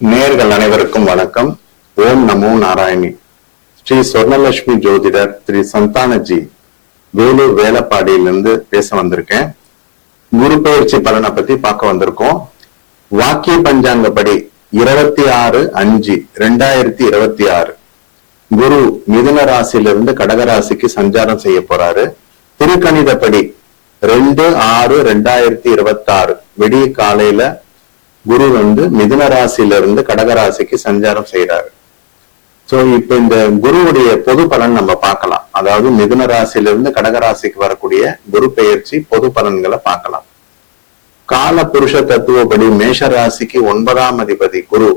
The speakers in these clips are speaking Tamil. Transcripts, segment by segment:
நேர்கள் அனைவருக்கும் வணக்கம். ஓம் நமோ நாராயணி. ஸ்ரீ சொர்ணலட்சுமி ஜோதிடர் திரு சந்தானஜி வேலூர் வேலப்பாடியிலிருந்து பேச வந்திருக்கேன். குரு பெயர்ச்சி பலனை பத்தி பார்க்க வந்திருக்கோம். வாக்கிய பஞ்சாங்கப்படி 26/5/2026 குரு மிதுன ராசியிலிருந்து கடகராசிக்கு சஞ்சாரம் செய்ய போறாரு. திருக்கணிதப்படி 2/6/2026 விடிய காலையில குரு மிதுன ராசியிலிருந்து கடகராசிக்கு சஞ்சாரம் செய்யறாரு. சோ இப்ப இந்த குருவுடைய பொது பலன் நம்ம பார்க்கலாம். அதாவது மிதுன ராசியிலிருந்து கடகராசிக்கு வரக்கூடிய குரு பெயர்ச்சி பொது பலன்களை பார்க்கலாம். கால புருஷ தத்துவப்படி மேஷ ராசிக்கு 9ஆம் அதிபதி குரு,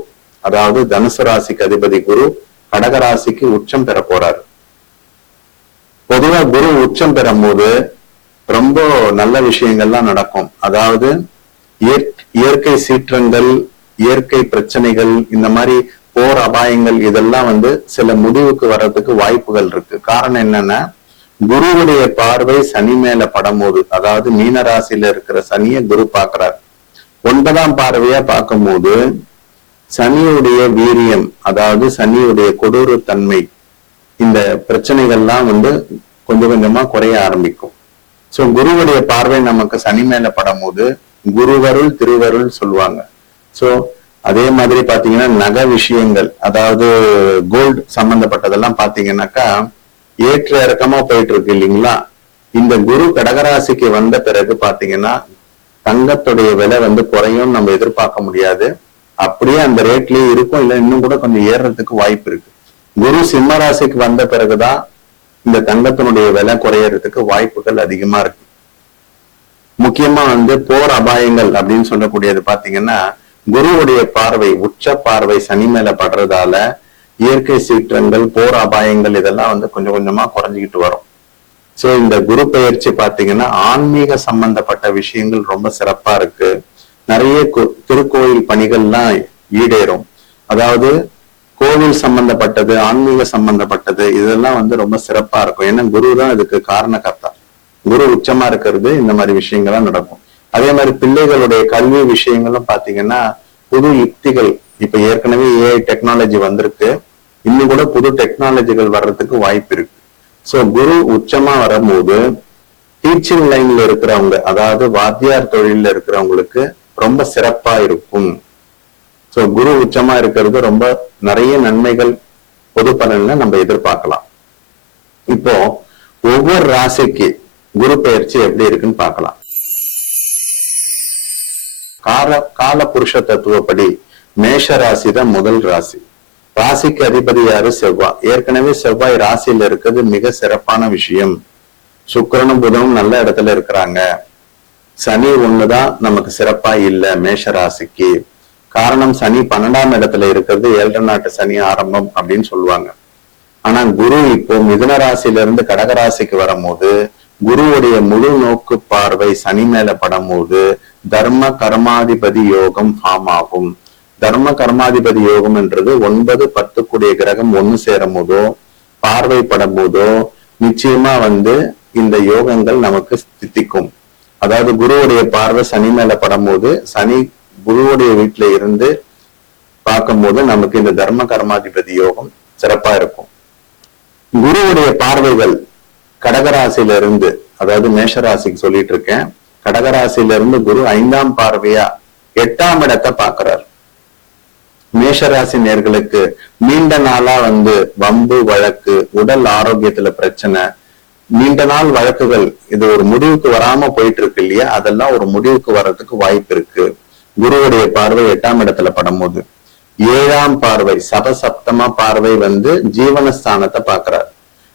அதாவது தனுசு ராசிக்கு அதிபதி குரு கடகராசிக்கு உச்சம் பெற போறாரு. பொதுவா குரு உச்சம் பெறும் போது ரொம்ப நல்ல விஷயங்கள்லாம் நடக்கும். அதாவது இயற்கை சீற்றங்கள், இயற்கை பிரச்சனைகள், இந்த மாதிரி போர் அபாயங்கள் இதெல்லாம் சில முடிவுக்கு வர்றதுக்கு வாய்ப்புகள் இருக்கு. காரணம் என்னன்னா, குருவுடைய பார்வை சனி மேல படும்போது, அதாவது மீன ராசியில இருக்கிற சனியை குரு பார்க்கிறார். 9ஆம் பார்வையா பார்க்கும்போது சனியுடைய வீரியம், அதாவது சனியுடைய கொடூர தன்மை, இந்த பிரச்சனைகள்லாம் கொஞ்சம் கொஞ்சமா குறைய ஆரம்பிக்கும். சோ குருவுடைய பார்வை நமக்கு சனி மேல படும்போது குருவருள் திருவருள் சொல்லுவாங்க. சோ அதே மாதிரி பாத்தீங்கன்னா நகை விஷயங்கள், அதாவது கோல்டு சம்பந்தப்பட்டதெல்லாம் பாத்தீங்கன்னாக்கா ஏற்ற இறக்கமா போயிட்டு இருக்கு இல்லைங்களா. இந்த குரு கடகராசிக்கு வந்த பிறகு பாத்தீங்கன்னா தங்கத்துடைய விலை குறையும் நம்ம எதிர்பார்க்க முடியாது. அப்படியே அந்த ரேட்லயே இருக்கும், இல்ல இன்னும் கூட கொஞ்சம் ஏறுறதுக்கு வாய்ப்பு இருக்கு. குரு சிம்ம ராசிக்கு வந்த பிறகுதான் இந்த தங்கத்தினுடைய விலை குறையறதுக்கு வாய்ப்புகள் அதிகமா இருக்கு. முக்கியமா போர் அபாயங்கள் அப்படின்னு சொல்லக்கூடியது பாத்தீங்கன்னா குருவுடைய பார்வை, உச்ச பார்வை சனி மேல படுறதால இயற்கை சீற்றங்கள், போர் அபாயங்கள் இதெல்லாம் கொஞ்சம் கொஞ்சமா குறைஞ்சிக்கிட்டு வரும். சோ இந்த குரு பெயர்ச்சி பாத்தீங்கன்னா ஆன்மீக சம்பந்தப்பட்ட விஷயங்கள் ரொம்ப சிறப்பா இருக்கு. நிறைய திருக்கோயில் பணிகள்லாம் ஈடேறும். அதாவது கோவில் சம்பந்தப்பட்டது, ஆன்மீக சம்பந்தப்பட்டது இதெல்லாம் ரொம்ப சிறப்பா இருக்கும். ஏன்னா குரு தான் இதுக்கு காரணகர்த்தா. குரு உச்சமா இருக்கிறது இந்த மாதிரி விஷயங்கள்லாம் நடக்கும். அதே மாதிரி பிள்ளைகளுடைய கல்வி விஷயங்களும் பாத்தீங்கன்னா புது யுக்திகள், இப்ப ஏற்கனவே ஏஐ டெக்னாலஜி வந்திருக்கு, இன்னும் கூட புது டெக்னாலஜிகள் வர்றதுக்கு வாய்ப்பு இருக்கு. சோ குரு உச்சமா வரும்போது டீச்சிங் லைன்ல இருக்கிறவங்க, அதாவது வாத்தியார் தொழில இருக்கிறவங்களுக்கு ரொம்ப சிறப்பா இருக்கும். சோ குரு உச்சமா இருக்கிறது ரொம்ப நிறைய நன்மைகள் பொது பலன்ல நம்ம எதிர்பார்க்கலாம். இப்போ ஒவ்வொரு ராசிக்கு குரு பெயர்ச்சி எப்படி இருக்குன்னு பார்க்கலாம். கால புருஷ தத்துவப்படி மேஷ ராசி தான் முதல் ராசி. ராசிக்கு அதிபதி யாரு? செவ்வாய். ஏற்கனவே செவ்வாய் ராசியில இருக்கிறது மிக சிறப்பான விஷயம். சுக்கிரனும் புதனும் நல்ல இடத்துல இருக்கிறாங்க. சனி ஒண்ணுதான் நமக்கு சிறப்பா இல்ல மேஷ ராசிக்கு. காரணம் சனி 12ஆம் இடத்துல இருக்கிறது 7 நாட்டு சனி ஆரம்பம் அப்படின்னு சொல்லுவாங்க. ஆனா குரு இப்போ மிதுன ராசியில இருந்து கடகராசிக்கு வரும்போது குருவுடைய முழு நோக்கு பார்வை சனி மேல படும்போது தர்ம கர்மாதிபதி யோகம் ஃபார்ம் ஆகும். தர்ம கர்மாதிபதி யோகம் என்றது 9, 10 கூடிய கிரகம் ஒண்ணு சேரும் போதோ பார்வைப்படும் போதோ நிச்சயமா இந்த யோகங்கள் நமக்கு சித்திக்கும். அதாவது குருவுடைய பார்வை சனி மேல படும்போது சனி குருவுடைய வீட்டுல இருந்து பார்க்கும்போது நமக்கு இந்த தர்ம கர்மாதிபதி யோகம் சிறப்பா இருக்கும். குருவுடைய பார்வைகள் கடகராசியில இருந்து, அதாவது மேஷராசிக்கு சொல்லிட்டு இருக்கேன், கடகராசியில இருந்து குரு 5ஆம் பார்வையா 8ஆம் இடத்தை பாக்குறார். மேஷராசி நேர்களுக்கு நீண்ட நாளா வம்பு வழக்கு, உடல் ஆரோக்கியத்துல பிரச்சனை, நீண்ட நாள் வழக்குகள், இது ஒரு முடிவுக்கு வராம போயிட்டு இருக்கு இல்லையா, அதெல்லாம் ஒரு முடிவுக்கு வர்றதுக்கு வாய்ப்பு இருக்கு. குருவுடைய பார்வை 8ஆம் இடத்துல படும்போது 7ஆம் பார்வை சபசப்தமா பார்வை ஜீவனஸ்தானத்தை பாக்குறார்.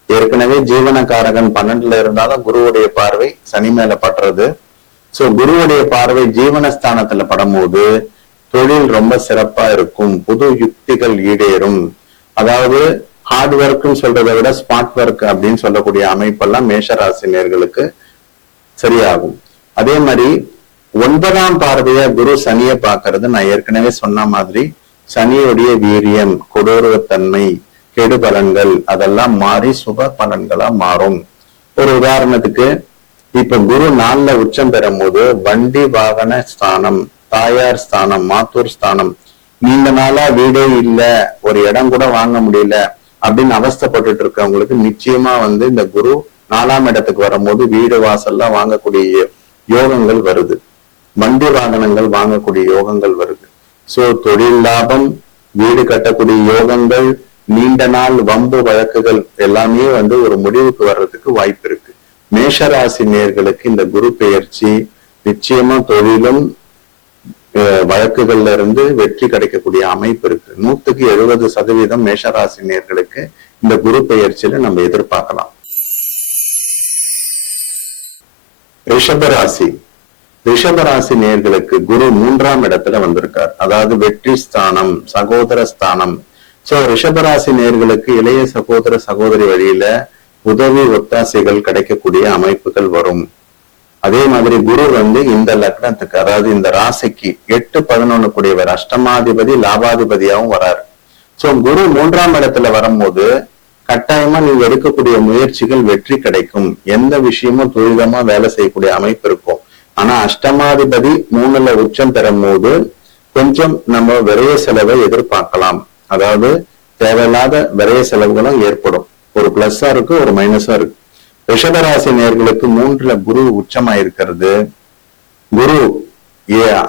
ஏற்கனவே ஜீவனக்காரகன் 12ல இருந்தாலும் குருவுடைய பார்வை சனி மேல படுறது. சோ குருவுடைய பார்வை ஜீவனஸ்தானத்துல படும்போது தொழில் ரொம்ப சிறப்பா இருக்கும், புது யுக்திகள் ஈடேறும். அதாவது ஹார்ட் ஒர்க்னு சொல்றதை விட ஸ்மார்ட் ஒர்க் அப்படின்னு சொல்லக்கூடிய அமைப்பெல்லாம் மேஷராசினியர்களுக்கு சரியாகும். அதே மாதிரி 9ஆம் பார்வையா குரு சனியை பாக்குறது, நான் ஏற்கனவே சொன்ன மாதிரி சனியுடைய வீரியம், கொடூரத்தன்மை, கெடு பலன்கள் அதெல்லாம் மாறி சுப பலன்களா மாறும். ஒரு உதாரணத்துக்கு இப்ப குரு 4ல உச்சம் பெறும் போது வண்டி வாகன ஸ்தானம், தாயார் ஸ்தானம், மாத்தூர் ஸ்தானம் நீண்ட நாளா வீடே இல்ல, ஒரு இடம் கூட வாங்க முடியல அப்படின்னு அவஸ்தைப்பட்டுட்டு இருக்கவங்களுக்கு நிச்சயமா வந்து இந்த குரு 4ஆம் இடத்துக்கு வரும்போது வீடு வாசல்லாம் வாங்கக்கூடிய யோகங்கள் வருது. வண்டி வாகனங்கள் வாங்கக்கூடிய யோகங்கள் வருது. சோ தொழில் லாபம், வீடு கட்டக்கூடிய யோகங்கள், நீண்ட நாள் வம்பு வழக்குகள் எல்லாமே வந்து ஒரு முடிவுக்கு வர்றதுக்கு வாய்ப்பு இருக்கு. மேஷராசி நேர்களுக்கு இந்த குரு பெயர்ச்சி நிச்சயமா தொழிலும் வழக்குகள்ல இருந்து வெற்றி கிடைக்கக்கூடிய அமைப்பு இருக்கு. 170% மேஷராசி நேர்களுக்கு இந்த குரு பெயர்ச்சியில நம்ம எதிர்பார்க்கலாம். ரிஷபராசி ரிஷபராசி நேர்களுக்கு குரு 3ஆம் இடத்துல வந்திருக்கார். அதாவது வெற்றி ஸ்தானம், சகோதர ஸ்தானம். சோ ரிஷபராசி நேர்களுக்கு இளைய சகோதர சகோதரி வழியில உதவி ஒத்தாசைகள் கிடைக்கக்கூடிய அமைப்புகள் வரும். அதே மாதிரி குரு வந்து இந்த லக்னத்துக்கு, அதாவது இந்த ராசிக்கு 8-11 கூடியவர், அஷ்டமாதிபதி லாபாதிபதியாகவும் வராரு. சோ குரு 3ஆம் இடத்துல வரும்போது கட்டாயமா நீங்க எடுக்கக்கூடிய முயற்சிகள் வெற்றி கிடைக்கும். எந்த விஷயமும் துரிதமா வேலை செய்யக்கூடிய அமைப்பு இருக்கும். ஆனா அஷ்டமாதிபதி 3ல உச்சம் பெறும் போது கொஞ்சம் நம்ம விரைய செலவை எதிர்பார்க்கலாம். அதாவது தேவையில்லாத விரைய செலவுகளும் ஏற்படும். ஒரு பிளஸ்ஸா இருக்கு, ஒரு மைனஸா இருக்கு. ரிஷபராசி நேர்களுக்கு 3ல குரு உச்சமாயிருக்கிறது. குரு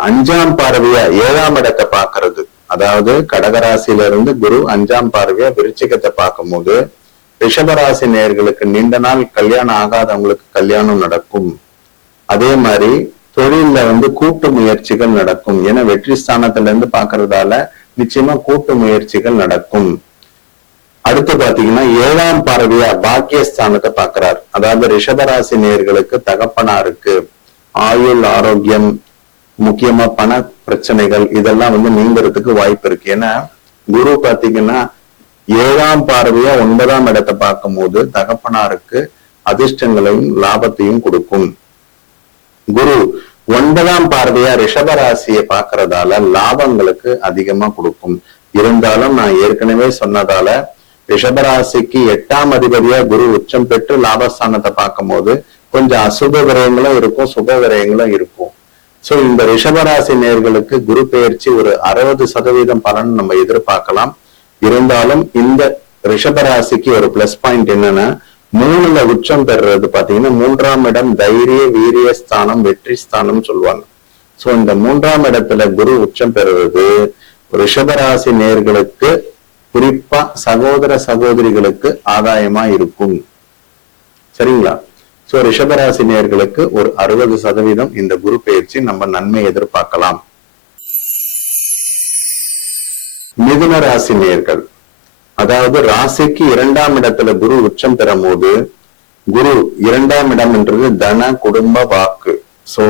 5ஆம் பார்வையா 7ஆம் இடத்தை பார்க்கறது. அதாவது கடகராசியில இருந்து குரு 5ஆம் பார்வையா விருச்சிகத்தை பார்க்கும் போது ரிஷபராசி நேர்களுக்கு நீண்ட நாள் கல்யாணம் ஆகாதவங்களுக்கு கல்யாணம் நடக்கும். அதே மாதிரி தொழில வந்து கூட்டு முயற்சிகள் நடக்கும். ஏன்னா வெற்றி ஸ்தானத்துல இருந்து பாக்குறதால நிச்சயமா கூட்டு முயற்சிகள் நடக்கும். அடுத்து பாத்தீங்கன்னா 7ஆம் பார்வையா பாக்கியஸ்தானத்தை பாக்குறார். அதாவது ரிஷபராசி நேர்களுக்கு தகப்பனாருக்கு ஆயுள், ஆரோக்கியம், முக்கியமா பண பிரச்சனைகள் இதெல்லாம் வந்து நீங்கிறதுக்கு வாய்ப்பு இருக்கு. ஏன்னா குரு பாத்தீங்கன்னா 7ஆம் பார்வையா 9ஆம் இடத்தை பார்க்கும் போது தகப்பனாருக்கு அதிர்ஷ்டங்களையும் லாபத்தையும் கொடுக்கும். குரு 9ஆம் பார்வையா ரிஷபராசியை பாக்குறதால லாபங்களுக்கு அதிகமா கொடுக்கும். இருந்தாலும் நான் ஏற்கனவே சொன்னதால ரிஷபராசிக்கு 8ஆம் அதிபதியா குரு உச்சம் பெற்று லாபஸ்தானத்தை பார்க்கும் போது கொஞ்சம் அசுப விரயங்களும் இருக்கும், சுப விரயங்களும் இருக்கும். சோ இந்த ரிஷபராசி நேர்களுக்கு குரு பெயர்ச்சி ஒரு 60% பலன் நம்ம எதிர்பார்க்கலாம். இருந்தாலும் இந்த ரிஷபராசிக்கு ஒரு பிளஸ் பாயிண்ட் என்னன்னா 3ல உச்சம் பெறுறது பாத்தீங்கன்னா 3ஆம் இடம் தைரிய வீரிய ஸ்தானம், வெற்றி ஸ்தானம் சொல்லுவாங்க. சோ இந்த 3ஆம் இடத்துல குரு உச்சம் பெறுவது ரிஷபராசி நேர்களுக்கு, குறிப்பா சகோதர சகோதரிகளுக்கு ஆதாயமா இருக்கும். சரிங்களா? சோ ரிஷபராசி நேர்களுக்கு ஒரு 60% இந்த குரு பெயர்ச்சி நம்ம நன்மை எதிர்பார்க்கலாம். மிதுன ராசி நேர்கள், அதாவது ராசிக்கு 2ஆம் இடத்துல குரு உச்சம் பெறும் போது, குரு 2ஆம் இடம் என்றது தன, குடும்ப, வாக்கு. சோ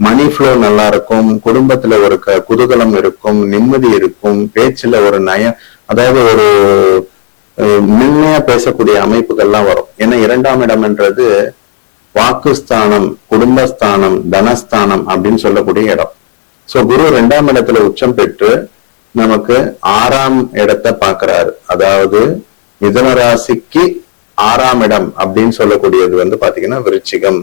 மணி ஃப்ளோ நல்லா இருக்கும், குடும்பத்துல ஒரு குதூகலம் இருக்கும், நிம்மதி இருக்கும், பேச்சுல ஒரு நயம், அதாவது ஒரு மென்மையா பேசக்கூடிய அமைப்புகள்லாம் வரும். ஏன்னா 2ஆம் இடம் என்றது வாக்குஸ்தானம், குடும்பஸ்தானம், தனஸ்தானம் அப்படின்னு சொல்லக்கூடிய இடம். சோ குரு 2ஆம் இடத்துல உச்சம் பெற்று நமக்கு 6ஆம் இடத்தை பாக்குறாரு. அதாவது மிதுன ராசிக்கு 6ஆம் இடம் அப்படின்னு சொல்லக்கூடியது வந்து பாத்தீங்கன்னா விருச்சிகம்.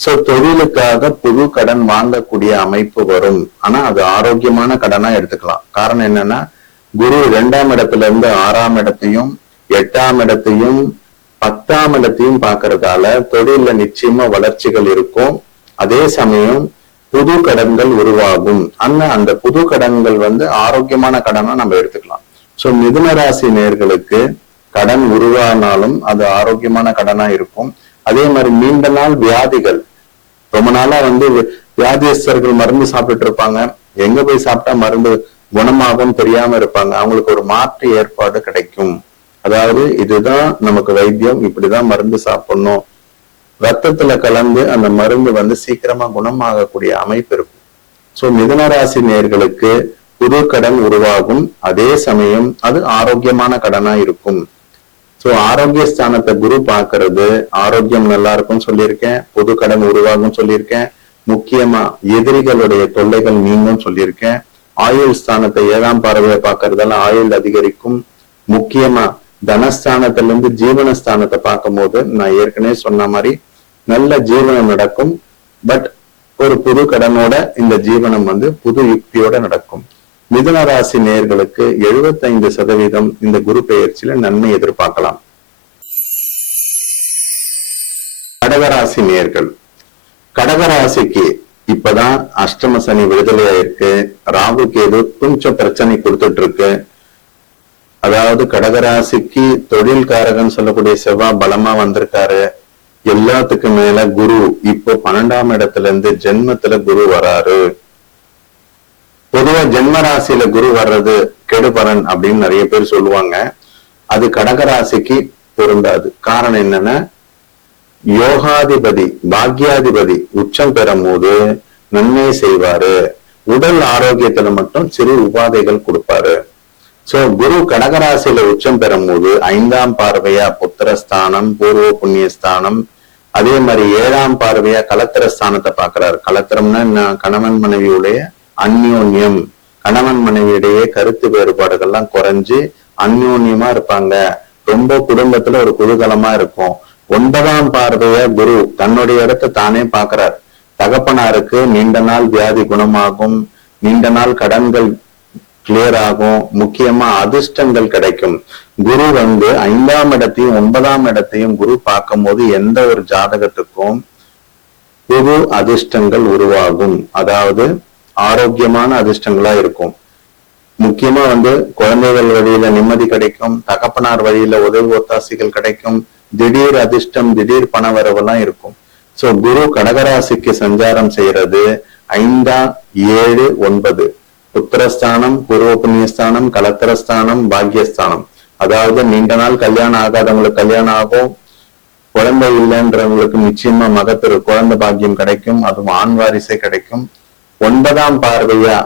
சோ தொழிலுக்காக புது கடன் வாங்கக்கூடிய அமைப்பு வரும். ஆனா அது ஆரோக்கியமான கடனா எடுத்துக்கலாம். காரணம் என்னன்னா குரு 2ஆம் இடத்துல இருந்து 6ஆம் இடத்தையும் 8ஆம் இடத்தையும் 10ஆம் இடத்தையும் பாக்குறதால தொழில நிச்சயமா வளர்ச்சிகள் இருக்கும். அதே சமயம் புது கடன்கள் உருவாகும். அந்த புது கடன்கள் வந்து ஆரோக்கியமான கடனா நம்ம எடுத்துக்கலாம். சோ மிதுன ராசி நேர்களுக்கு கடன் உருவானாலும் அது ஆரோக்கியமான கடனா இருக்கும். அதே மாதிரி நீண்ட நாள் வியாதிகள், ரொம்ப நாளா வந்து வியாதியஸ்தர்கள் மருந்து சாப்பிட்டு இருப்பாங்க, எங்க போய் சாப்பிட்டா மருந்து குணமாகும் தெரியாம இருப்பாங்க. அவங்களுக்கு ஒரு மாற்று ஏற்பாடு கிடைக்கும். அதாவது இதுதான் நமக்கு வைத்தியம், இப்படிதான் மருந்து சாப்பிடணும், ரத்தத்துல கலந்து அந்த மருந்து வந்து சீக்கிரமா குணமாகக்கூடிய அமைப்பு இருக்கும். சோ மிதுன ராசி நேர்களுக்கு புது கடன் உருவாகும். அதே சமயம் அது ஆரோக்கியமான கடனா இருக்கும். சோ ஆரோக்கிய ஸ்தானத்தை குரு பாக்குறது, ஆரோக்கியம் நல்லா இருக்கும் சொல்லியிருக்கேன், புது கடன் உருவாகும் சொல்லியிருக்கேன், முக்கியமா எதிரிகளுடைய தொல்லைகள் நீங்கும் சொல்லியிருக்கேன். ஆயுள் ஸ்தானத்தை 7ஆம் பார்வையை பாக்குறதால ஆயுள் அதிகரிக்கும். முக்கியமா தனஸ்தானத்திலிருந்து ஜீவனஸ்தானத்தை பார்க்கும் போது நான் ஏற்கனவே சொன்ன மாதிரி நல்ல ஜீவனம் நடக்கும். பட் ஒரு புது கடனோட இந்த ஜீவனம் வந்து புது யுக்தியோட நடக்கும். மிதுன ராசி நேயர்களுக்கு 75% இந்த குரு பெயர்ச்சியில நன்மை எதிர்பார்க்கலாம். கடகராசி நேயர்கள், கடகராசிக்கு இப்பதான் அஷ்டம சனி விடுதலை ஆயிருக்கு. ராகு கேது கொஞ்சம் பிரச்சனை கொடுத்துட்டு இருக்கு. அதாவது கடகராசிக்கு தொழில் காரகன் சொல்லக்கூடிய செவ்வாய் பலமா வந்திருக்காரு. எல்லாத்துக்கு மேல குரு இப்போ 12ஆம் இடத்துல இருந்து ஜென்மத்துல குரு வராரு. பொதுவா ஜென்ம ராசியில குரு வர்றது கெடுபலன் அப்படின்னு நிறைய பேர் சொல்லுவாங்க. அது கடகராசிக்கு பொருந்தாது. காரணம் என்னன்னா, யோகாதிபதி பாக்யாதிபதி உச்சம் பெறும் போது நன்மை செய்வாரு. உடல் ஆரோக்கியத்துல மட்டும் சிறு உபாதைகள் கொடுப்பாரு. சோ குரு கடகராசியில உச்சம் பெறும் போது 5ஆம் பார்வையா புத்திரஸ்தானம், பூர்வ புண்ணியஸ்தானம், அதே மாதிரி 7ஆம் பார்வையா கலத்திரஸ்தானத்தை பாக்குறாரு. கலத்திரம்னா கணவன் மனைவியுடைய அந்யோன்யம், கணவன் மனைவியிடையே கருத்து வேறுபாடுகள்லாம் குறைஞ்சு அந்யோன்யமா இருப்பாங்க. ரொம்ப குடும்பத்துல ஒரு குதூகலமா இருக்கும். 9ஆம் பார்வையா குரு தன்னுடைய இடத்தை தானே பாக்குறார். தகப்பனாருக்கு நீண்ட நாள் வியாதி குணமாகும், நீண்ட நாள் கடன்கள் கிளியர் ஆகும், முக்கியமா அதிர்ஷ்டங்கள் கிடைக்கும். குரு 5ஆம் இடத்தையும் 9ஆம் இடத்தையும் குரு பார்க்கும் போது எந்த ஒரு ஜாதகத்துக்கும் புது அதிர்ஷ்டங்கள் உருவாகும். அதாவது ஆரோக்கியமான அதிர்ஷ்டங்களா இருக்கும். முக்கியமா குழந்தைகள் வழியில நிம்மதி கிடைக்கும், தகப்பனார் வழியில உதவி ஒத்தாசிகள் கிடைக்கும், திடீர் அதிர்ஷ்டம், திடீர் பணவரவெல்லாம் இருக்கும். சோ குரு கடகராசிக்கு சஞ்சாரம் செய்யறது 5, 7, 9 புத்திரஸ்தானம், பூர்வ புண்ணியஸ்தானம், கலத்திரஸ்தானம், பாக்யஸ்தானம். அதாவது நீண்ட நாள் கல்யாணம் ஆகாதவங்களுக்கு கல்யாணம் ஆகும், குழந்தை இல்லைன்றவங்களுக்கு நிச்சயமா மகத்திரு குழந்தை பாக்கியம் கிடைக்கும், அதுவும் ஆண் வாரிசே கிடைக்கும். 9ஆம் பார்வையா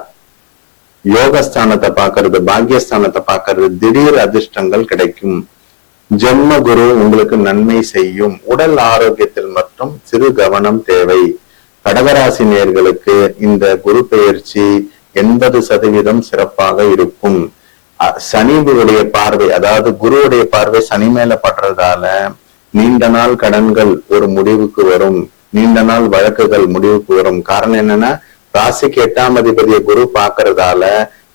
யோகஸ்தானத்தை பாக்குறது, பாக்யஸ்தானத்தை பாக்குறது, திடீர் அதிர்ஷ்டங்கள் கிடைக்கும். ஜென்ம குரு உங்களுக்கு நன்மை செய்யும். உடல் ஆரோக்கியத்தில் மட்டும் சிறு கவனம் தேவை. கடகராசி நேயர்களுக்கு இந்த குரு பெயர்ச்சி 80% சிறப்பாக இருக்கும். சனிவுடைய பார்வை, அதாவது குருவுடைய பார்வை சனி மேல படுறதால நீண்ட நாள் கடன்கள் ஒரு முடிவுக்கு வரும், நீண்ட நாள் வழக்குகள் முடிவுக்கு வரும். காரணம் என்னன்னா, ராசிக்கு 8ஆம் அதிபதியை குரு பாக்குறதால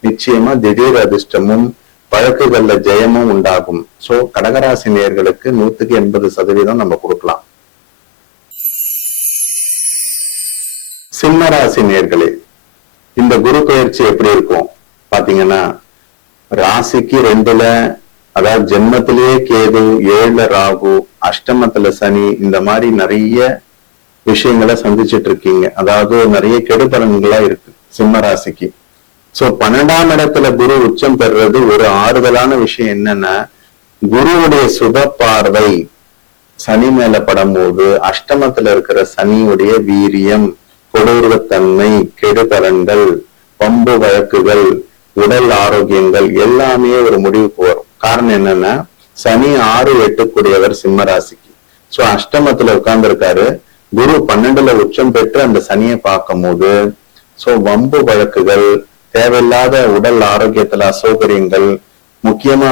நிச்சயமா திடீர் அதிர்ஷ்டமும் வழக்குகள்ல ஜெயமும் உண்டாகும். சோ கடகராசி நேயர்களுக்கு 180% நம்ம கொடுக்கலாம். சிம்ம ராசி நேயர்களே, இந்த குரு பெயர்ச்சி எப்படி இருக்கும் பாத்தீங்கன்னா, ராசிக்கு 2ல அதாவது ஜென்மத்திலேயே கேது, 7ல ராகு, அஷ்டமத்துல சனி, இந்த மாதிரி நிறைய விஷயங்களை சந்திச்சுட்டு இருக்கீங்க. அதாவது நிறைய கெடுபலன்களா இருக்கு சிம்ம ராசிக்கு. சோ 12ஆம் இடத்துல குரு உச்சம் பெறுறது ஒரு ஆறுதலான விஷயம். என்னன்னா, குருவுடைய சுப பார்வை சனி மேல படும் போது அஷ்டமத்துல இருக்கிற சனியுடைய வீரியம், கொடூரத்தன்மை, கெடுபலன்கள், பம்பு வழக்குகள், உடல் ஆரோக்கியங்கள் எல்லாமே ஒரு முடிவுக்கு வரும். காரணம் என்னன்னா, சனி 6, 8 கூடியவர் சிம்ம ராசிக்கு. சோ அஷ்டமத்துல உட்கார்ந்து இருக்காரு. குரு 12ல உச்சம் பெற்று அந்த சனியை பார்க்கும் போது சோ வம்பு வழக்குகள், தேவையில்லாத உடல் ஆரோக்கியத்துல அசௌகரியங்கள், முக்கியமா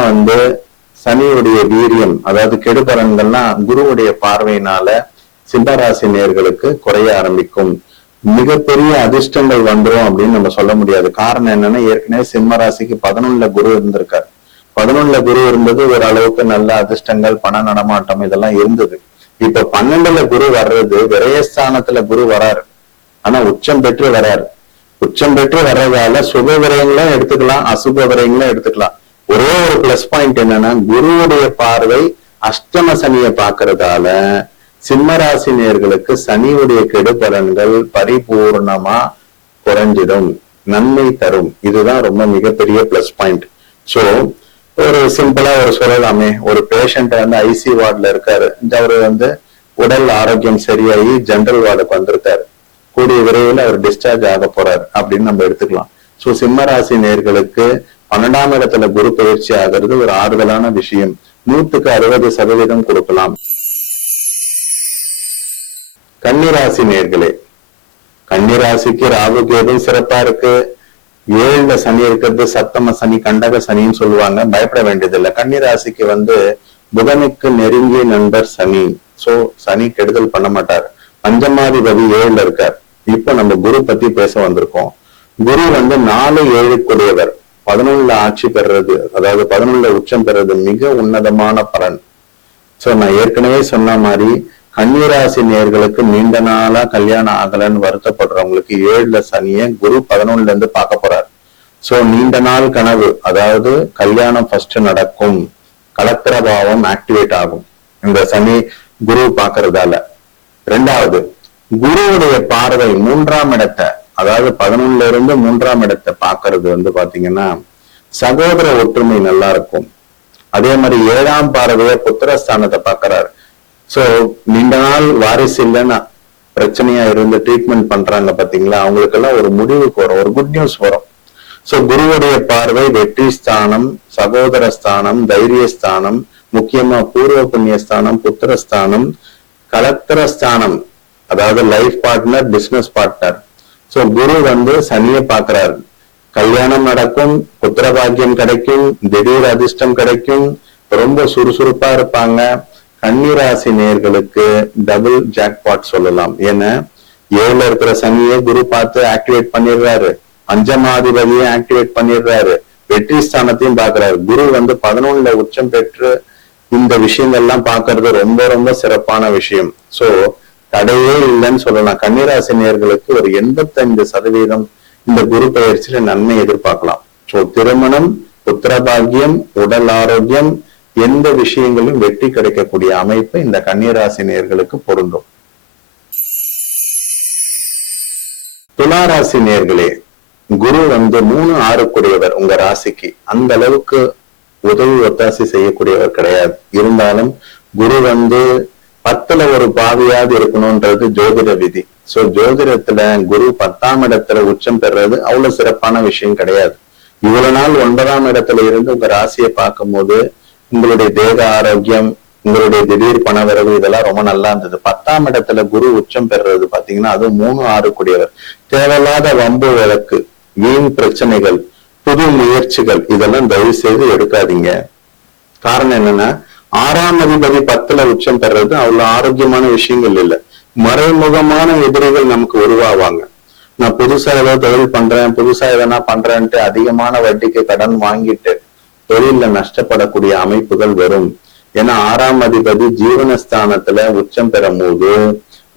சனியுடைய வீரியம், அதாவது கெடுபலன்கள்லாம் குருவுடைய பார்வையினால சிம்மராசி நேயர்களுக்கு குறைய ஆரம்பிக்கும். மிகப்பெரிய அதிர்ஷ்டங்கள் வந்துரும் அப்படின்னு நம்ம சொல்ல முடியாது. காரணம் என்னன்னா, ஏற்கனவே சிம்ம ராசிக்கு 11ல குரு இருந்திருக்காரு. 11ல குரு இருந்தது ஒரு அளவுக்கு நல்ல அதிர்ஷ்டங்கள், பண நடமாட்டம் இதெல்லாம் இருந்தது. இப்ப 12ல குரு வர்றது, விரயஸ்தானத்துல குரு வராரு, ஆனா உச்சம் பெற்று வராரு. உச்சம் பெற்று வர்றதால சுப விரயங்களும் எடுத்துக்கலாம், அசுப விரயங்களும் எடுத்துக்கலாம். ஒரே ஒரு பிளஸ் பாயிண்ட் என்னன்னா, குருவுடைய பார்வை அஷ்டம சனியை பாக்குறதால சிம்மராசி நேயர்களுக்கு சனியுடைய கெடுபலன்கள் பரிபூர்ணமா குறைஞ்சிடும், நன்மை தரும். இதுதான் ரொம்ப மிகப்பெரிய பிளஸ் பாயிண்ட். சோ ஒரு சிம்பிளா ஒரு சொல்லலாமே, ஒரு பேஷண்ட் ஐசி வார்டுல இருக்காரு, அவரு உடல் ஆரோக்கியம் சரியாகி ஜெனரல் வார்டுக்கு வந்திருக்காரு, கூடிய விரைவில் அவர் டிஸ்சார்ஜ் ஆக போறாரு அப்படின்னு நம்ம எடுத்துக்கலாம். சோ சிம்மராசி நேயர்களுக்கு 12ஆம் இடத்துல குரு பயிற்சி ஆகிறது ஒரு ஆறுதலான விஷயம். 160% கொடுக்கலாம். கன்னிராசி நேயர்களே, கன்னிராசிக்கு ராகு கேது சிறப்பா இருக்கு. 7ல சனி இருக்கிறது சப்தம சனி, கண்டக சனின்னு சொல்லுவாங்க. பயப்பட வேண்டியதில்லை. கன்னிராசிக்கு புதனுக்கு நெருங்கிய நண்பர் சனி. சோ சனி கெடுதல் பண்ண மாட்டார். பஞ்சமாதிபதி 7ல இருக்கார். இப்ப நம்ம குரு பத்தி பேச வந்திருக்கோம். குரு வந்து 4-7 11 ஆட்சி பெறுறது, அதாவது 11 உச்சம் பெறுறது மிக உன்னதமான பலன். சோ நான் ஏற்கனவே சொன்ன மாதிரி கன்னிராசி நேயர்களுக்கு நீண்ட நாளா கல்யாணம் ஆகலன்னு வருத்தப்படுறவங்களுக்கு 7ல சனிய குரு 11ல இருந்து பார்க்க போறாரு. சோ நீண்ட நாள் கனவு, அதாவது கல்யாணம் ஃபர்ஸ்ட் நடக்கும், கலத்திர பாவம் ஆக்டிவேட் ஆகும் இந்த சனி குரு பாக்குறதால. 2வது, குருவுடைய பார்வை 3ஆம் இடத்தை, அதாவது 11ல இருந்து 3ஆம் இடத்தை பாக்குறது வந்து பாத்தீங்கன்னா சகோதர ஒற்றுமை நல்லா இருக்கும். அதே மாதிரி 7ஆம் பார்வைய புத்திரஸ்தானத்தை பாக்குறாரு. சோ நீண்ட நாள் வாரிசு இல்லைன்னா பிரச்சனையா இருந்து ட்ரீட்மெண்ட் பண்றாங்க பாத்தீங்களா, அவங்களுக்கு எல்லாம் ஒரு முடிவுக்கு வரும், ஒரு குட் நியூஸ் வரும். சோ குருவுடைய பார்வை வெற்றி ஸ்தானம், சகோதர ஸ்தானம், தைரியஸ்தானம், முக்கியமா பூர்வ புண்ணியஸ்தானம், புத்திரஸ்தானம், கலத்திர ஸ்தானம், அதாவது life partner, business partner. So குரு வந்து சனியை பாக்குறாரு. கல்யாணம் நடக்கும், புத்திர பாக்கியம் கிடைக்கும், திடீர் அதிர்ஷ்டம் கிடைக்கும், ரொம்ப சுறுசுறுப்பா இருப்பாங்க. கன்னிராசி நேயர்களுக்கு டபுள் ஜாக்பாட் சொல்லலாம். ஏன்னா 7ல இருக்கிற சனியை குரு பார்த்து ஆக்டிவேட் பண்ணிடுறாரு, 5ஆதிபதியை ஆக்டிவேட் பண்ணிடுறாரு, வெற்றி ஸ்தானத்தையும் பாக்குறாரு. குரு வந்து 11ல உச்சம் பெற்று இந்த விஷயங்கள்லாம் பாக்குறது ரொம்ப ரொம்ப சிறப்பான விஷயம். சோ தடையே இல்லைன்னு சொல்லலாம். கன்னிராசி நேயர்களுக்கு ஒரு 85% இந்த குரு பயிற்சியில நன்மை எதிர்பார்க்கலாம். சோ திருமணம், புத்திரபாகியம், உடல் ஆரோக்கியம், எந்த விஷயங்களும் வெற்றி கிடைக்கக்கூடிய அமைப்பு இந்த கன்னிராசி நேயர்களுக்கு பொருந்தும். துளாராசி நேயர்களே, குரு வந்து 3-6 உங்க ராசிக்கு அந்த அளவுக்கு உதவி ஒத்தாசி செய்யக்கூடியவர் கிடையாது. இருந்தாலும் குரு வந்து 10ல ஒரு பாவியாவது இருக்கணும்ன்றது ஜோதிட விதி. சோ ஜோதிடத்துல குரு 10ஆம் இடத்துல உச்சம் பெறுறது அவ்வளவு சிறப்பான விஷயம் கிடையாது. இவ்வளவு நாள் 9ஆம் இடத்துல இருந்து உங்க ராசியை பார்க்கும் போது உங்களுடைய தேக ஆரோக்கியம், உங்களுடைய திடீர் பணவரவு இதெல்லாம் ரொம்ப நல்லா இருந்தது. 10ஆம் இடத்துல குரு உச்சம் பெறுறது பாத்தீங்கன்னா அது 3-6 தேவையில்லாத வம்பு வழக்கு, வீண் பிரச்சனைகள், புது முயற்சிகள் இதெல்லாம் தயவு செய்து எடுக்காதீங்க. காரணம் என்னன்னா 6ஆம் அதிபதி 10ல உச்சம் பெறுறது அவ்வளவு ஆரோக்கியமான விஷயங்கள் இல்லை. மறைமுகமான எதிரிகள் நமக்கு உருவாவாங்க. நான் புதுசா ஏதோ தொழில் பண்றேன், புதுசா எதனா பண்றேன்ட்டு அதிகமான வட்டிக்கு கடன் வாங்கிட்டு தொழில நஷ்டப்படக்கூடிய அமைப்புகள் வரும். ஏன்னா 6ஆம் அதிபதி ஜீவனஸ்தானத்துல உச்சம் பெறும் போது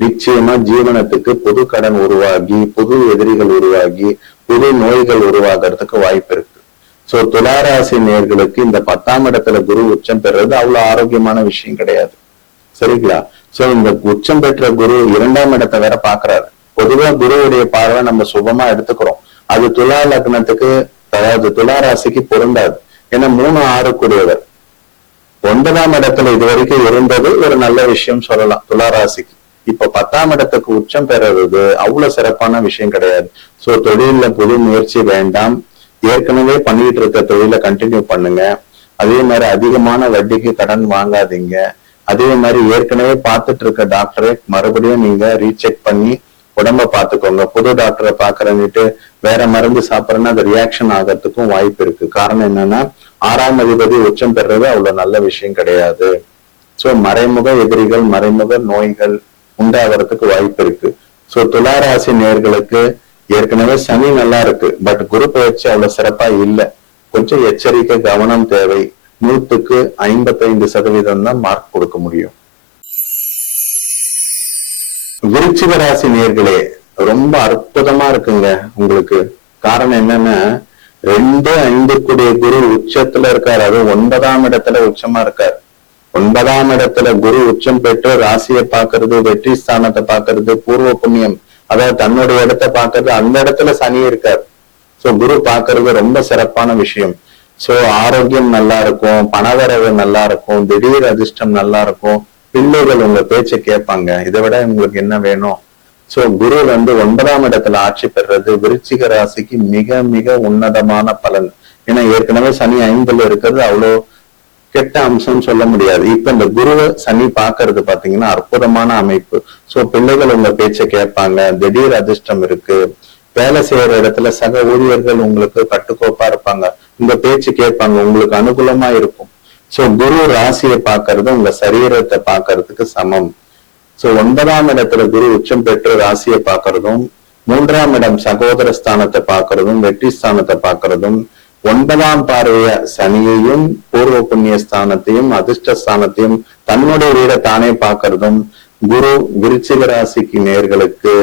நிச்சயமா ஜீவனத்துக்கு புது கடன் உருவாகி, புது எதிரிகள் உருவாகி, புது நோய்கள் உருவாகிறதுக்கு வாய்ப்பு இருக்கு. சோ துளாராசி நேயர்களுக்கு இந்த 10ஆம் இடத்துல குரு உச்சம் பெறுறது அவ்வளவு ஆரோக்கியமான விஷயம் கிடையாது. சரிங்களா? சோ இந்த உச்சம் பெற்ற குரு 2ஆம் இடத்தை வேற பாக்குறாரு. பொதுவா குருவுடைய பார்வை நம்ம சுபமா எடுத்துக்கிறோம். அது துலா லக்னத்துக்கு, அதாவது துளாராசிக்கு பொருந்தாது. ஏன்னா 3-6 9ஆம் இடத்துல இது வரைக்கும் இருந்தது ஒரு நல்ல விஷயம் சொல்லலாம் துளாராசிக்கு. இப்ப 10ஆம் இடத்துக்கு உச்சம் பெறுறது அவ்வளவு சிறப்பான விஷயம் கிடையாது. சோ தொழில புது முயற்சி வேண்டாம். ஏற்கனவே பண்ணிட்டு இருக்க தொழில கண்டினியூ பண்ணுங்க. அதே மாதிரி அதிகமான வட்டிக்கு கடன் வாங்காதீங்க. அதே மாதிரி ஏற்கனவே பார்த்துட்டு இருக்க டாக்டரை மறுபடியும் நீங்க ரீசெக் பண்ணி உடம்ப பாத்துக்கோங்க. புது டாக்டரை பாக்குறேன்னுட்டு வேற மருந்து சாப்பிட்றேன்னா அது ரியாக்ஷன் ஆகிறதுக்கும் வாய்ப்பு இருக்கு. காரணம் என்னன்னா 6ஆம் அதிபதி உச்சம் பெறுறது அவ்வளவு நல்ல விஷயம் கிடையாது. சோ மறைமுக எதிரிகள், மறைமுக நோய்கள் உண்டாகிறதுக்கு வாய்ப்பு இருக்கு. சோ துளாராசி நேயர்களுக்கு ஏற்கனவே சனி நல்லா இருக்கு, பட் குரு பயிற்சி அவ்வளவு சிறப்பா இல்லை. கொஞ்சம் எச்சரிக்கை, கவனம் தேவை. 100க்கு 55% தான் மார்க் கொடுக்க முடியும். விருச்சிக ராசி நேயர்களே, ரொம்ப அற்புதமா இருக்குங்க உங்களுக்கு. காரணம் என்னன்னா 2-5 குரு உச்சத்துல இருக்காரு. அது 9ஆம் இடத்துல உச்சமா இருக்காரு. 9ஆம் இடத்துல குரு உச்சம் பெற்று ராசியை பாக்குறது, வெற்றி ஸ்தானத்தை பாக்குறது, பூர்வ புண்ணியம், அதாவது தன்னுடைய இடத்தை பாக்குறது, அந்த இடத்துல சனி இருக்காரு. சோ குரு பாக்குறது ரொம்ப சிறப்பான விஷயம். சோ ஆரோக்கியம் நல்லா இருக்கும், பணவரவு நல்லா இருக்கும், திடீர் அதிர்ஷ்டம் நல்லா இருக்கும், பிள்ளைகள் உங்க பேச்சை கேட்பாங்க. இதை விட உங்களுக்கு என்ன வேணும்? சோ குரு வந்து 9ஆம் இடத்துல ஆட்சி பெறுறது விருச்சிக ராசிக்கு மிக மிக உன்னதமான பலன். ஏன்னா ஏற்கனவே சனி 5ல இருக்கிறது அவ்வளோ கெட்ட அம்சம் சொல்ல முடியாது. இப்ப இந்த குருவை சனி பாக்குறது பாத்தீங்கன்னா அற்புதமான அமைப்பு. சோ பிள்ளைகள் உங்க பேச்சை கேட்பாங்க, திடீர் அதிர்ஷ்டம் இருக்கு. வேலை செய்யற இடத்துல சக ஊழியர்கள் உங்களுக்கு கட்டுக்கோப்பா இருப்பாங்க, உங்க பேச்சு கேட்பாங்க, உங்களுக்கு அனுகூலமா இருக்கும். சோ குரு ராசியை பாக்குறது உங்க சரீரத்தை பாக்குறதுக்கு சமம். சோ 9ஆம் இடத்துல குரு உச்சம் பெற்று ராசியை பாக்குறதும் மூன்றாம் இடம் சகோதர ஸ்தானத்தை பார்க்கறதும் வெற்றி ஸ்தானத்தை பார்க்கறதும் 9ஆம் பார்வைய சனியையும் பூர்வ புண்ணிய ஸ்தானத்தையும் அதிர்ஷ்ட ஸ்தானத்தையும் தன்னுடைய வீட தானே பார்க்கறதும் குரு விருச்சிக ராசிக்கு நேர்களுக்கு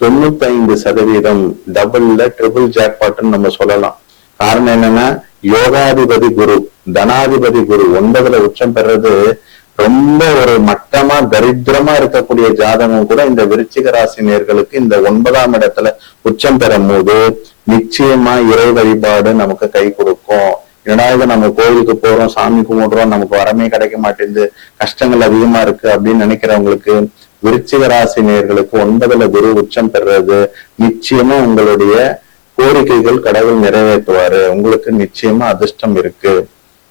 95% டபுள்ல ட்ரிபிள் ஜாக்பாட்னு நம்ம சொல்லலாம். காரணம் என்னன்னா யோகாதிபதி குரு, தனாதிபதி குரு 9ல உச்சம் பெறது ரொம்ப ஒரு மட்டமா தரித்திரமா இருக்கக்கூடிய ஜாதகம் கூட இந்த விருச்சிக ராசி நேர்களுக்கு இந்த 9ஆம் இடத்துல உச்சம் பெறும் போது நிச்சயமா இறை வழிபாடு நமக்கு கை கொடுக்கும். ஏதாவது நம்ம கோயிலுக்கு போறோம், சாமி கும்பிடுறோம், நமக்கு வரமே கிடைக்க மாட்டேங்குது, கஷ்டங்கள் அதிகமா இருக்கு அப்படின்னு நினைக்கிறவங்களுக்கு விருச்சிக ராசி நேர்களுக்கு 9ல குரு உச்சம் பெறுறது நிச்சயமா உங்களுடைய கோரிக்கைகள் கடவுள் நிறைவேற்றுவாரு. உங்களுக்கு நிச்சயமா அதிர்ஷ்டம் இருக்கு.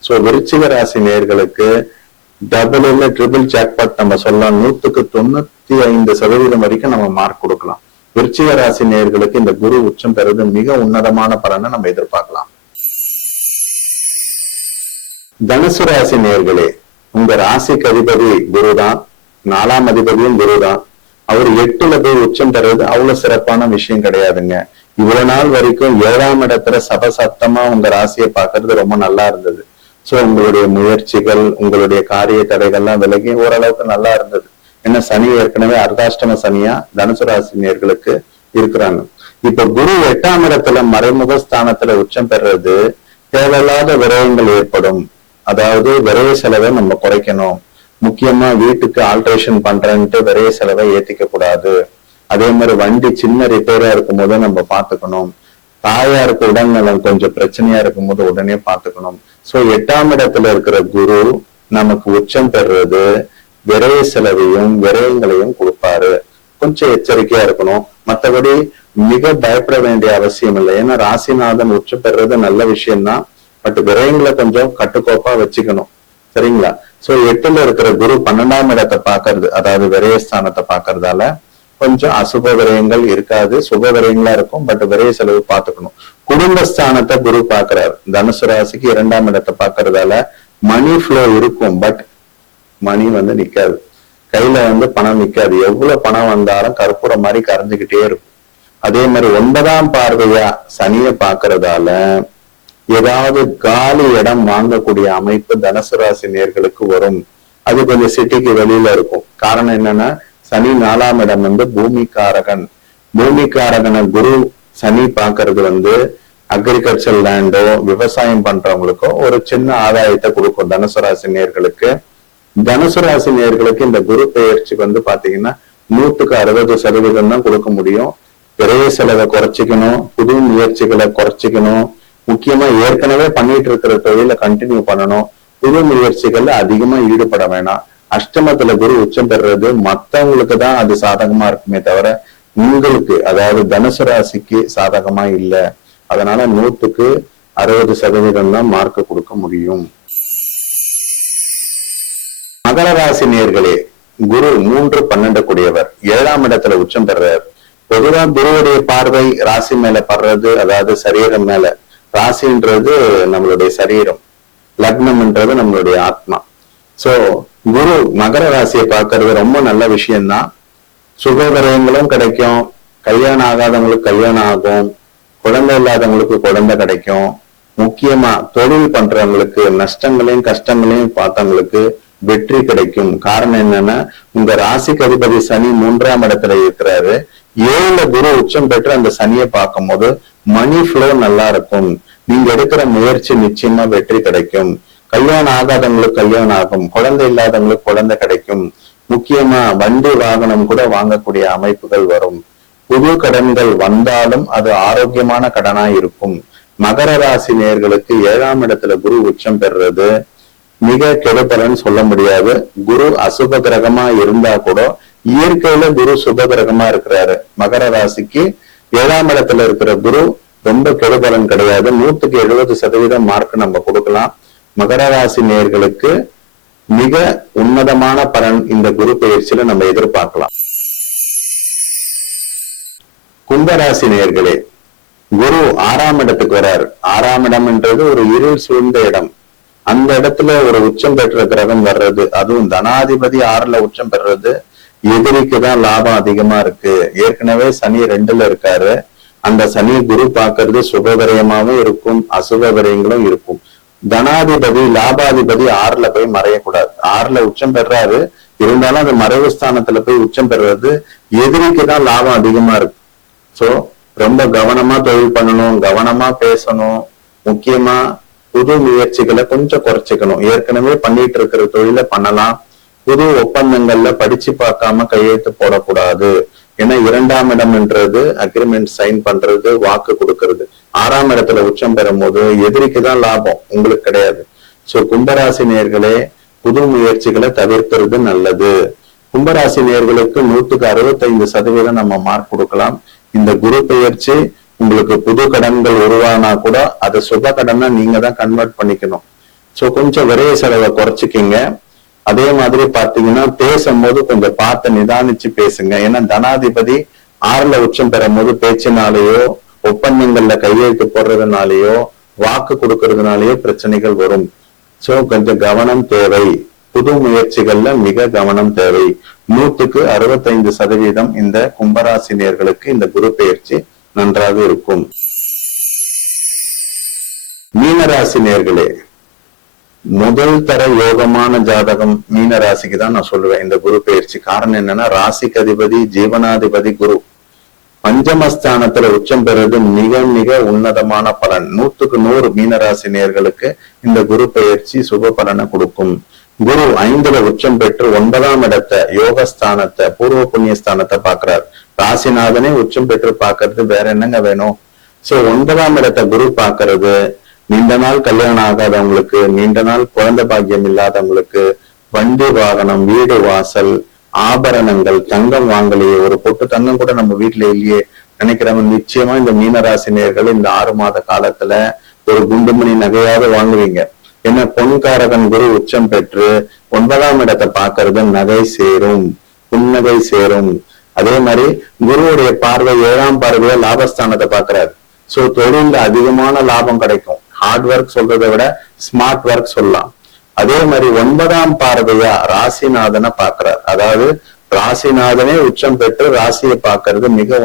சோ விருச்சிக ராசி நேர்களுக்கு டபுள் இல்ல ட்ரிபிள் ஜாக்பாட் நம்ம சொல்லலாம். 100க்கு 95% வரைக்கும் நம்ம மார்க் கொடுக்கலாம். விருச்சிக ராசி நேயர்களுக்கு இந்த குரு உச்சம் பெறுவது மிக உன்னதமான பலனை நம்ம எதிர்பார்க்கலாம். தனுசு ராசி நேயர்களே, உங்க ராசிக்கு அதிபதி குரு தான், 4ஆம் அதிபதியும் குரு தான். அவர் 8ல போய் உச்சம் பெறுவது அவ்வளவு சிறப்பான விஷயம் கிடையாதுங்க. இவ்வளவு நாள் வரைக்கும் 7ஆம் இடத்துல சபசப்தமா உங்க ராசியை பார்க்கறது ரொம்ப நல்லா இருந்தது. சோ உங்களுடைய முயற்சிகள், உங்களுடைய காரிய தடைகள்லாம் விலகி ஓரளவுக்கு நல்லா இருந்தது. ஏன்னா சனி ஏற்கனவே அர்த்தாஷ்டம சனியா தனுசு ராசினியர்களுக்கு இருக்கிறாங்க. இப்ப குரு 8ஆம் இடத்துல மறைமுக ஸ்தானத்துல உச்சம் பெறுறது தேவையில்லாத விரயங்கள் ஏற்படும். அதாவது விரைய செலவை நம்ம குறைக்கணும். முக்கியமா வீட்டுக்கு ஆல்ட்ரேஷன் பண்றேன்ட்டு விரைய செலவை ஏத்திக்க கூடாது. அதே மாதிரி வண்டி சின்ன ரிப்பேரா இருக்கும் போது நம்ம பாத்துக்கணும். தாயாருக்கு உடல்நலம் கொஞ்சம் பிரச்சனையா இருக்கும் போது உடனே பாத்துக்கணும். சோ 8ஆம் இடத்துல இருக்கிற குரு நமக்கு உச்சம் பெறுறது விரைய செலவையும் விரயங்களையும் கொடுப்பாரு. கொஞ்சம் எச்சரிக்கையா இருக்கணும். மற்றபடி மிக பயப்பட வேண்டிய அவசியம் இல்லை. ஏன்னா ராசிநாதன் உச்சம் பெறுறது நல்ல விஷயம்தான். பட் விரயங்களை கொஞ்சம் கட்டுக்கோப்பா வச்சுக்கணும். சரிங்களா? சோ 8ல இருக்கிற குரு 12ஆம் இடத்தை பாக்குறது, அதாவது விரயஸ்தானத்தை பாக்குறதால கொஞ்சம் அசுப விரயங்கள் இருக்காது, சுப விரயங்களா இருக்கும். பட் விரைய செலவு பார்த்துக்கணும். குடும்பஸ்தானத்தை குரு பாக்குறாரு. தனுசு ராசிக்கு 2ஆம் இடத்தை பாக்குறதால மணி ஃப்ளோ இருக்கும். பட் மணி நிக்காது, கையில பணம் நிக்காது. எவ்வளவு பணம் வந்தாலும் கற்பூரம் மாதிரி கரைஞ்சுக்கிட்டே இருக்கும். அதே மாதிரி 9ஆம் பார்வையா சனியை பாக்குறதால ஏதாவது காலி இடம் வாங்கக்கூடிய அமைப்பு தனுசு ராசி நேர்களுக்கு வரும். அது கொஞ்சம் சிட்டிக்கு வெளியில இருக்கும். காரணம் என்னன்னா சனி 4ஆம் இடம் பூமிக்காரகன். பூமிக்காரகனை குரு சனி பாக்குறது அக்ரிகல்ச்சர் லேண்டோ விவசாயம் பண்றவங்களுக்கோ ஒரு சின்ன ஆதாயத்தை கொடுக்கும் தனுசு ராசி நேர்களுக்கு. தனுசு ராசி நேர்களுக்கு இந்த குரு பெயர்ச்சி பாத்தீங்கன்னா 100க்கு 60% தான் கொடுக்க முடியும். விரைய செலவை குறைச்சிக்கணும், புது முயற்சிகளை குறைச்சிக்கணும். முக்கியமா ஏற்கனவே பண்ணிட்டு இருக்கிற தொழில கண்டினியூ பண்ணணும். புது முயற்சிகள்ல அதிகமா ஈடுபட வேணாம். அஷ்டமத்துல குரு உச்சம் பெறுறது மத்தவங்களுக்கு தான் அது சாதகமா இருக்குமே தவிர உங்களுக்கு, அதாவது தனுசு ராசிக்கு சாதகமா இல்லை. அதனால 100க்கு 60% தான் மார்க் கொடுக்க முடியும். மகர ராசி நேர்களே, குரு 3-12 கூடியவர் 7ஆம் இடத்துல உச்சம் பெறார். பொதுவா குருவுடைய பார்வை ராசி மேல படுறது, அதாவது சரீரம் மேல. ராசின்றது நம்மளுடைய சரீரம், லக்னம்ன்றது நம்மளுடைய ஆத்மா. சோ குரு மகர ராசியை பார்க்கறது ரொம்ப நல்ல விஷயம்தான். சுகவிரயங்களும் கிடைக்கும், கல்யாணம் ஆகாதவங்களுக்கு கல்யாணம் ஆகும், குழந்தை இல்லாதவங்களுக்கு குழந்தை கிடைக்கும். முக்கியமா தொழில் பண்றவங்களுக்கு நஷ்டங்களையும் கஷ்டங்களையும் பார்த்தவங்களுக்கு வெற்றி கிடைக்கும். காரணம் என்னன்னா உங்க ராசிக்கு அதிபதி சனி 3ஆம் இடத்துல இருக்கிறாரு. 7ல குரு உச்சம் பெற்று அந்த சனியை பார்க்கும் போது மணி ஃப்ளோ நல்லா இருக்கும். நீங்க எடுக்கிற முயற்சி நிச்சயமா வெற்றி கிடைக்கும். கல்யாணம் ஆகாதவங்களுக்கு கல்யாணம் ஆகும், குழந்தை இல்லாதவங்களுக்கு குழந்தை கிடைக்கும். முக்கியமா வண்டி வாகனம் கூட வாங்கக்கூடிய அமைப்புகள் வரும். புது கடன்கள் வந்தாலும் அது ஆரோக்கியமான கடனா இருக்கும். மகர ராசி நேயர்களுக்கு 7ஆம் இடத்துல குரு உச்சம் பெறுறது மிக கெடுபலன்னு சொல்ல முடியாது. குரு அசுப கிரகமா இருந்தா கூட இயற்கையில குரு சுப கிரகமா இருக்கிறாரு. மகர ராசிக்கு 7ஆம் இடத்துல இருக்கிற குரு ரொம்ப கெடுபலன் கிடையாது. 100க்கு 70% மார்க் நம்ம கொடுக்கலாம். மகர ராசி நேயர்களுக்கு மிக உன்னதமான பலன் இந்த குரு பயிற்சியில நம்ம எதிர்பார்க்கலாம். கும்பராசி நேயர்களே, குரு 6ஆம் இடத்துக்கு வர்றாரு. 6ஆம் இடம்ன்றது ஒரு இருள் சூழ்ந்த இடம். அந்த இடத்துல ஒரு உச்சம் பெற்ற கிரகம் வர்றது, அதுவும் தனாதிபதி 6ல உச்சம் பெறுறது எதிரிக்கு தான் லாபம் அதிகமா இருக்கு. ஏற்கனவே சனி 2ல இருக்காரு. அந்த சனி குரு பார்க்கறது சுபவிரயமாவும் இருக்கும், அசுப விரயங்களும் இருக்கும். தனாதிபதி லாபாதிபதி 6ல போய் மறையக்கூடாது. 6ல உச்சம் பெறாரு, இருந்தாலும் அந்த மறைவு ஸ்தானத்துல போய் உச்சம் பெறுறது எதிரிக்கு தான் லாபம் அதிகமா இருக்கு. சோ ரொம்ப கவனமா தொழில் பண்ணணும், கவனமா பேசணும். முக்கியமா புது முயற்சிகளை கொஞ்சம் குறைச்சிக்கணும். ஏற்கனவே பண்ணிட்டு இருக்கிற தொழிலை பண்ணலாம். புது ஒப்பந்தங்கள்ல படிச்சு பார்க்காம கையெழுத்து போடக்கூடாது. ஏன்னா 2ஆம் இடம்ன்றது அக்ரிமெண்ட் சைன் பண்றது, வாக்கு கொடுக்கறது. 6ஆம் இடத்துல உச்சம் பெறும் போது எதிரிக்கு தான் லாபம், உங்களுக்கு கிடையாது. சோ கும்பராசி நேயர்களே, புது முயற்சிகளை தவிர்க்கிறது நல்லது. கும்பராசி நேயர்களுக்கு 100க்கு 65% நம்ம மார்க் கொடுக்கலாம். இந்த குரு பெயர்ச்சி உங்களுக்கு புது கடன்கள் உருவானா கூட அதை சுப கடனா நீங்க தான் கன்வெர்ட் பண்ணிக்கணும். சோ கொஞ்சம் விரைய செலவை குறைச்சிக்கிங்க. அதே மாதிரி பாத்தீங்கன்னா பேசும்போது கொஞ்சம் பார்த்து நிதானிச்சு பேசுங்க. ஏன்னா தனாதிபதி 6ல உச்சம் பெறும் போது பேச்சினாலேயோ ஒப்பந்தங்கள்ல கையெழுத்து போடுறதுனாலயோ வாக்கு கொடுக்கறதுனாலயோ பிரச்சனைகள் வரும். சோ கொஞ்சம் கவனம் தேவை. புது முயற்சிகள்ல மிக கவனம் தேவை. 100க்கு 65% இந்த கும்பராசி நேயர்களுக்கு இந்த குரு பெயர்ச்சி நன்றாக இருக்கும். மீனராசி நேயர்களே, முதல் தர யோகமான ஜாதகம் மீனராசிக்கு தான் நான் சொல்லுவேன் இந்த குரு பெயர்ச்சி. காரணம் என்னன்னா, ராசிக்கு அதிபதி ஜீவனாதிபதி குரு பஞ்சமஸ்தானத்துல உச்சம் பெறுவது மிக மிக உன்னதமான பலன். 100க்கு 100 மீனராசி நேயர்களுக்கு இந்த குரு பெயர்ச்சி சுப பலனை கொடுக்கும். குரு 5ல உச்சம் பெற்று 9ஆம் இடத்தை, யோகஸ்தானத்தை, பூர்வ புண்ணிய ஸ்தானத்தை பாக்குறாரு. ராசிநாதனே உச்சம் பெற்று பாக்குறது வேற என்னங்க வேணும்? சோ 9ஆம் இடத்தை குரு பாக்குறது நீண்ட நாள் கல்யாணம் ஆகாதவங்களுக்கு, நீண்ட நாள் குழந்தை பாக்கியம் இல்லாதவங்களுக்கு, வண்டி வாகனம், வீடு வாசல், ஆபரணங்கள், தங்கம் வாங்கலையே, ஒரு பொட்டு தங்கம் கூட நம்ம வீட்டுல இல்லையே நினைக்கிறவங்க நிச்சயமா இந்த மீனராசி நேயர்கள் இந்த 6 மாத காலத்துல ஒரு குண்டுமணி நகையாவது வாங்குவீங்க. ஏன்னா பொன்காரகன் குரு உச்சம் பெற்று 9ஆம் இடத்தை பாக்குறது நகை சேரும், புன்னகை சேரும். அதே மாதிரி குருவுடைய பார்வை 7ஆம் பார்வையா லாபஸ்தானத்தை பாக்குறாரு. சோ தொழில அதிகமான லாபம் கிடைக்கும். ஹார்ட் ஒர்க் சொல்றதை விட ஸ்மார்ட் ஒர்க் சொல்லலாம். அதே மாதிரி 9ஆம் பார்வையா ராசிநாதனை பாக்குறார். அதாவது ராசிநாதனே உச்சம் பெற்று ராசியை பாக்குறது மிக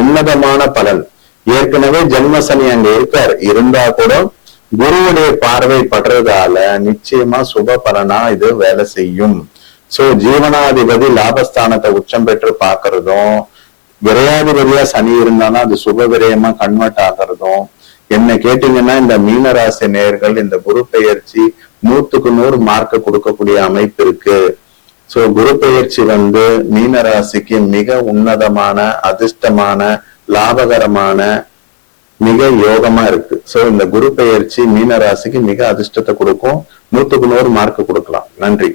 உன்னதமான பலன். ஏற்கனவே ஜென்மசனி அங்க இருக்கார், இருந்தா கூட குருவுடைய பார்வை படுறதால நிச்சயமா சுப பலனா இது வேலை செய்யும். சோ ஜீவனாதிபதி லாபஸ்தானத்தை உச்சம் பெற்று பாக்குறதும், விரையாதிபதியா சனி இருந்தாலும் அது சுப விரயமா கன்வெர்ட் ஆகிறதும். என்ன கேட்டீங்கன்னா இந்த மீனராசி நேயர்கள் இந்த குரு பெயர்ச்சி 100க்கு 100 மார்க்க கொடுக்கக்கூடிய அமைப்பு இருக்கு. சோ குரு பெயர்ச்சி மீனராசிக்கு மிக உன்னதமான, அதிர்ஷ்டமான, லாபகரமான, மிக யோகமா இருக்கு. சோ இந்த குரு பெயர்ச்சி மீனராசிக்கு மிக அதிர்ஷ்டத்தை கொடுக்கும். 100க்கு 100 மார்க் கொடுக்கலாம். நன்றி.